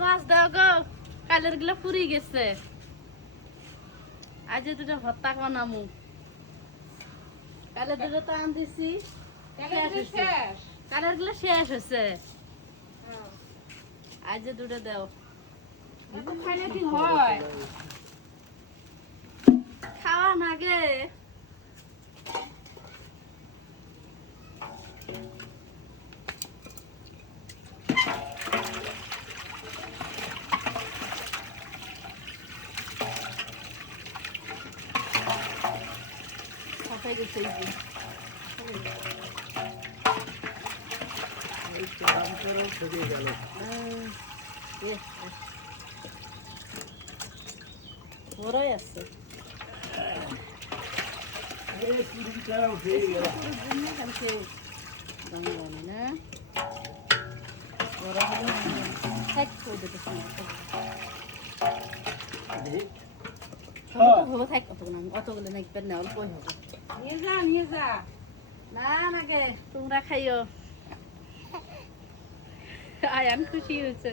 মাছ দাও গো, কালের গুলো পুরি গেছে। আজ দুটো ভর্তা বানামু। কালের দুটো তো আন দিছি, কালের গুলো শেষ হয়েছে। আজ দুটো দাও। খাইলে কি হয়? খাওয়া না গে। খাই গেছে এই যে। বড়ই আছে। অতগুলো নাকবেন না, অল্পই হবে। নিয়ে যা না নাকে তোমরা খাইও। আয়ান খুশি হয়েছে।